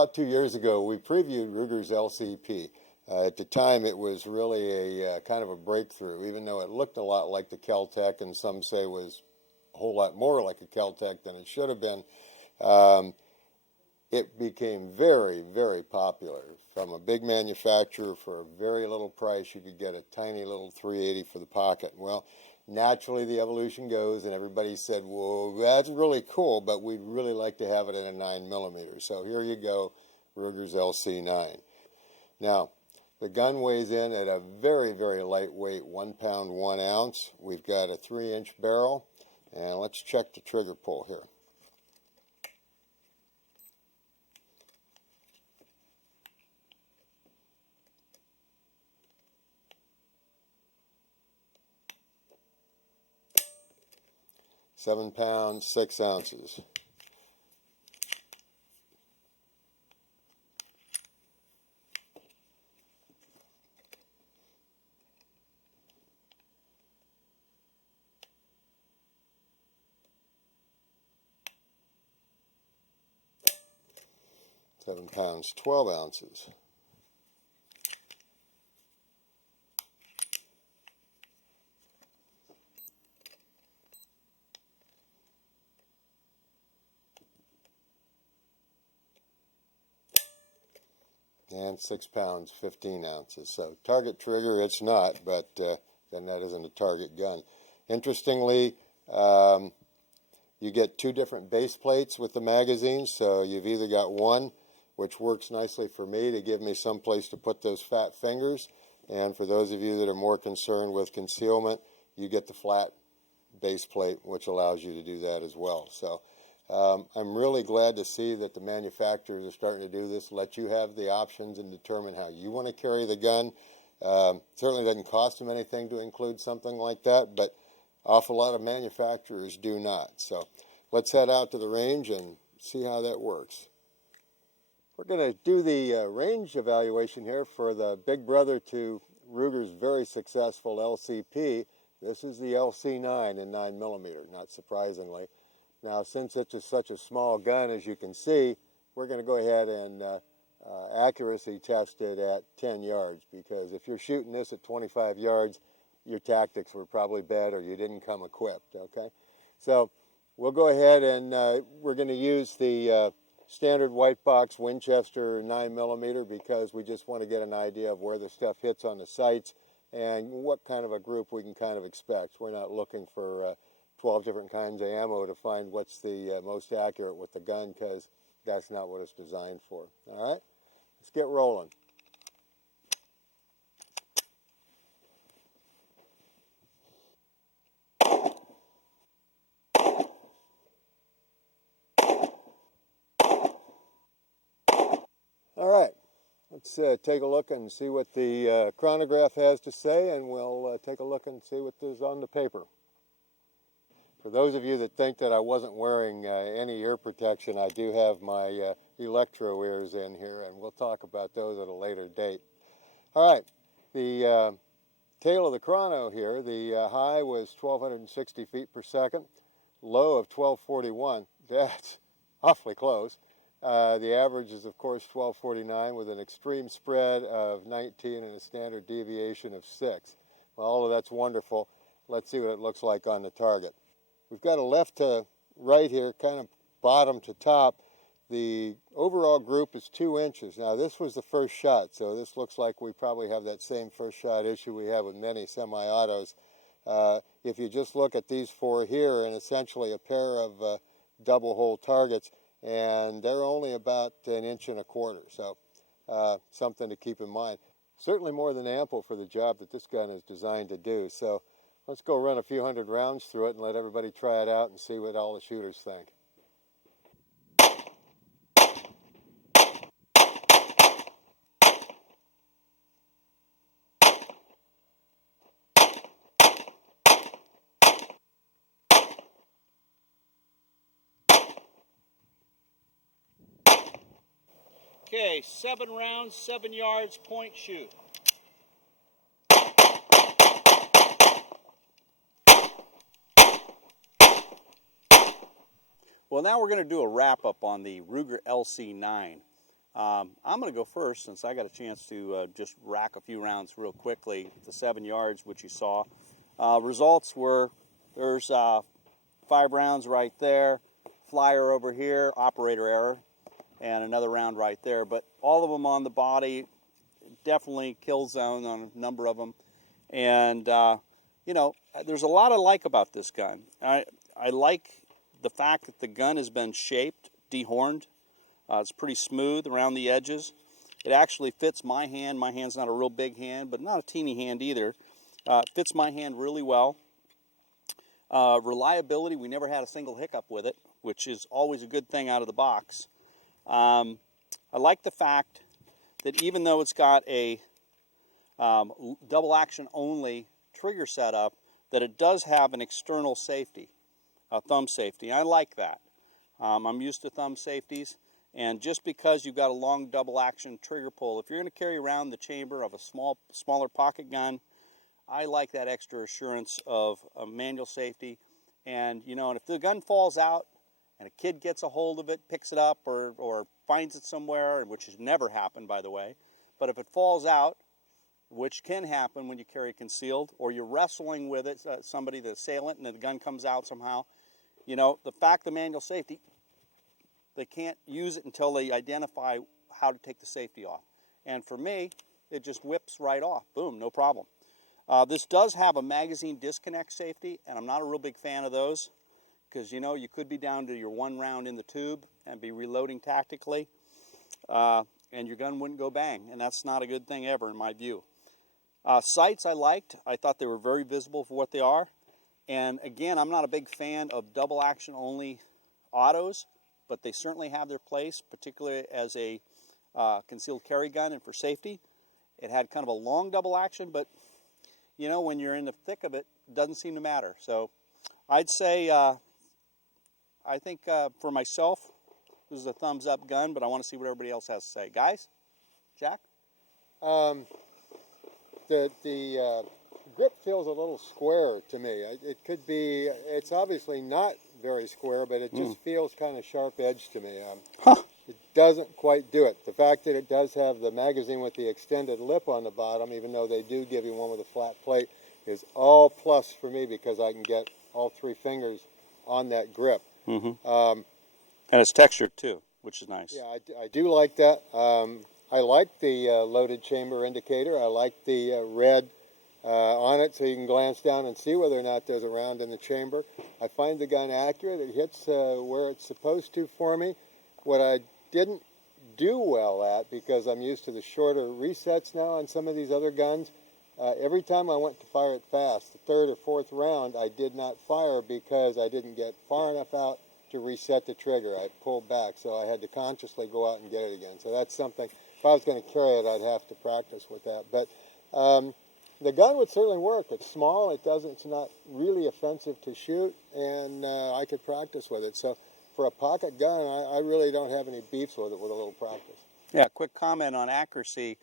About 2 years ago, we previewed Ruger's LCP. At the time, it was really a kind of a breakthrough, even though it looked a lot like the Kel-Tec, and some say was a whole lot more like a Kel-Tec than it should have been. It became very, very popular. From a big manufacturer, for a very little price, you could get a tiny little 380 for the pocket. Well, naturally the evolution goes, and everybody said, well, that's really cool, but we'd really like to have it in a 9mm. So here you go, Ruger's LC-9. Now, the gun weighs in at a very, very lightweight 1 pound 1 ounce. We've got a 3-inch barrel, and let's check the trigger pull here. £7 pounds, 6 ounces. £7 pounds, 12 ounces. And 6 pounds, 15 ounces. So target trigger, it's not, but then that isn't a target gun. Interestingly, you get 2 different base plates with the magazine, so you've either got one, which works nicely for me to give me some place to put those fat fingers, and for those of you that are more concerned with concealment, you get the flat base plate, which allows you to do that as well. So I'm really glad to see that the manufacturers are starting to do this, let you have the options and determine how you want to carry the gun. Certainly doesn't cost them anything to include something like that, but awful lot of manufacturers do not. So let's head out to the range and see how that works. We're going to do the range evaluation here for the big brother to Ruger's very successful LCP. This is the LC-9 in 9mm, not surprisingly. Now, since it's such a small gun, as you can see, we're going to go ahead and accuracy test it at 10 yards, because if you're shooting this at 25 yards, your tactics were probably bad or you didn't come equipped, okay? So we'll go ahead and we're going to use the standard white box Winchester 9mm, because we just want to get an idea of where the stuff hits on the sights and what kind of a group we can kind of expect. We're not looking for 12 different kinds of ammo to find what's the most accurate with the gun, because that's not what it's designed for. All right, let's get rolling. All right, let's take a look and see what the chronograph has to say, and we'll take a look and see what is on the paper. For those of you that think that I wasn't wearing any ear protection, I do have my electro ears in here, and we'll talk about those at a later date. All right, the tail of the chrono here, the high was 1,260 feet per second, low of 1,241. That's awfully close. The average is, of course, 1,249 with an extreme spread of 19 and a standard deviation of 6. Well, all of that's wonderful. Let's see what it looks like on the target. We've got a left to right here, kind of bottom to top. The overall group is 2 inches. Now, this was the first shot, so this looks like we probably have that same first shot issue we have with many semi-autos. If you just look at these 4 here, and essentially a pair of double hole targets, and they're only about 1.25 inches, so something to keep in mind. Certainly more than ample for the job that this gun is designed to do. So let's go run a few hundred rounds through it and let everybody try it out and see what all the shooters think. Okay, 7 rounds, 7 yards, point shoot. Well, now we're going to do a wrap-up on the Ruger LC-9. I'm going to go first since I got a chance to just rack a few rounds real quickly. The 7 yards, which you saw. Results were there's 5 rounds right there, flyer over here, operator error, and another round right there. But all of them on the body, definitely kill zone on a number of them. And, you know, there's a lot I like about this gun. I like the fact that the gun has been shaped, dehorned. It's pretty smooth around the edges. It actually fits my hand. My hand's not a real big hand, but not a teeny hand either. It fits my hand really well. Reliability, we never had a single hiccup with it, which is always a good thing out of the box. I like the fact that even though it's got a double action only trigger setup, that it does have an external safety, a thumb safety. I like that. I'm used to thumb safeties, and just because you've got a long double action trigger pull, if you're going to carry around the chamber of a smaller pocket gun, I like that extra assurance of a manual safety. And you know, and if the gun falls out and a kid gets a hold of it, picks it up, or finds it somewhere, which has never happened, by the way, but if it falls out, which can happen when you carry concealed, or you're wrestling with it, somebody, the assailant, and the gun comes out somehow, you know, the fact the manual safety, they can't use it until they identify how to take the safety off. And for me, it just whips right off. Boom, no problem. This does have a magazine disconnect safety, and I'm not a real big fan of those because, you know, you could be down to your 1 round in the tube and be reloading tactically, and your gun wouldn't go bang, and that's not a good thing ever in my view. Sights I liked. I thought they were very visible for what they are. And again, I'm not a big fan of double action only autos, but they certainly have their place, particularly as a concealed carry gun and for safety. It had kind of a long double action, but you know, when you're in the thick of it, it doesn't seem to matter. So I'd say, I think for myself, this is a thumbs up gun, but I want to see what everybody else has to say. Guys? Jack? The grip feels a little square to me. It could be, it's obviously not very square, but it just feels kind of sharp edge to me. It doesn't quite do it. The fact that it does have the magazine with the extended lip on the bottom, even though they do give you one with a flat plate, is all plus for me because I can get all 3 fingers on that grip. And it's textured too, which is nice. Yeah, I do like that. I like the loaded chamber indicator. I like the red on it so you can glance down and see whether or not there's a round in the chamber. I find the gun accurate. It hits where it's supposed to for me. What I didn't do well at, because I'm used to the shorter resets now on some of these other guns, every time I went to fire it fast, the 3rd or 4th round, I did not fire because I didn't get far enough out to reset the trigger. I pulled back, so I had to consciously go out and get it again. So that's something, if I was going to carry it, I'd have to practice with that. But the gun would certainly work. It's small, it's not really offensive to shoot, and I could practice with it. So for a pocket gun, I really don't have any beefs with it with a little practice. Yeah, quick comment on accuracy.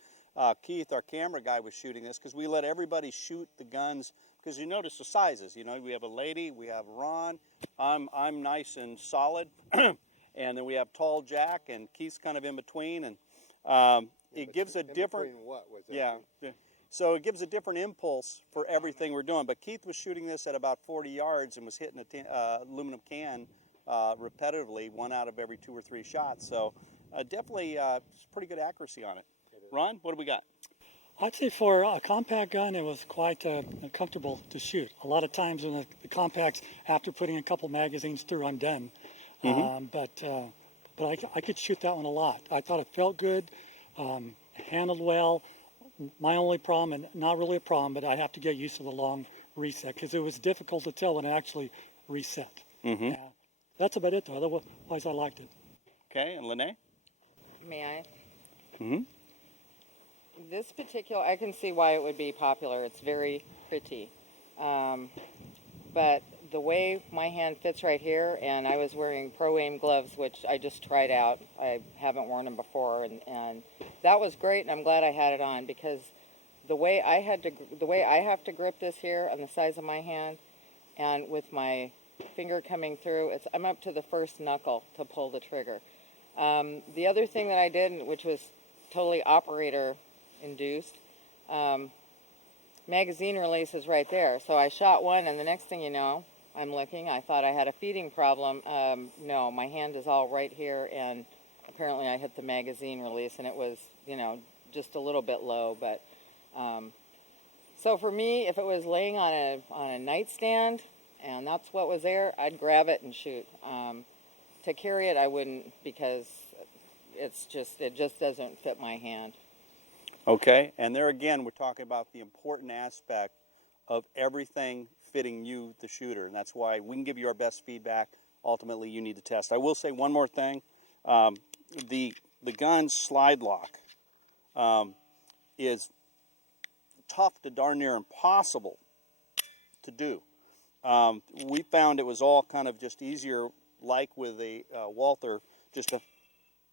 Keith, our camera guy, was shooting this because we let everybody shoot the guns because you notice the sizes. You know, we have a lady, we have Ron, I'm nice and solid, and then we have tall Jack, and Keith's kind of in between, and it gives a different. What was that? Yeah. So it gives a different impulse for everything we're doing. But Keith was shooting this at about 40 yards and was hitting a aluminum can repetitively, 1 out of every 2 or 3 shots. So definitely pretty good accuracy on it. Ron, what do we got? I'd say for a compact gun, it was quite comfortable to shoot. A lot of times when the compacts, after putting a couple magazines through, I'm done. But I could shoot that one a lot. I thought it felt good, handled well. My only problem, and not really a problem, but I have to get used to the long reset because it was difficult to tell when it actually reset. That's about it, though. Otherwise, I liked it. Okay, and Lene? May I? This particular, I can see why it would be popular. It's very pretty. But the way my hand fits right here, and I was wearing Pro-Aim gloves, which I just tried out. I haven't worn them before, and that was great, and I'm glad I had it on because the way I have to grip this here on the size of my hand, and with my finger coming through, I'm up to the first knuckle to pull the trigger. The other thing that I did, which was totally operator induced, magazine release is right there. So I shot one, and the next thing you know, I'm looking. I thought I had a feeding problem. No, my hand is all right here, and apparently I hit the magazine release, and it was, just a little bit low. But so for me, if it was laying on a nightstand, and that's what was there, I'd grab it and shoot. To carry it, I wouldn't, because it just doesn't fit my hand. Okay, and there again, we're talking about the important aspect of everything fitting you, the shooter, and that's why we can give you our best feedback. Ultimately, you need to test. I will say one more thing. The gun slide lock is tough to darn near impossible to do. We found it was all kind of just easier, like with a Walther, just to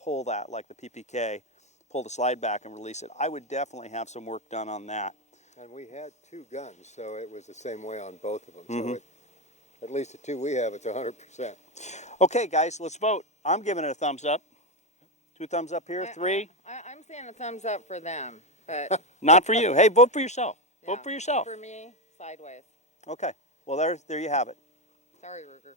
pull that, like the PPK, pull the slide back and release it. I would definitely have some work done on that. And we had 2 guns, so it was the same way on both of them. So at least the 2 we have, it's 100%. Okay, guys, let's vote. I'm giving it a thumbs up. 2 thumbs up here, 3. I'm saying a thumbs up for them, but Not for you. Hey, vote for yourself. yeah, Vote for yourself. For me, sideways. Okay. Well, there you have it. Sorry, Ruger.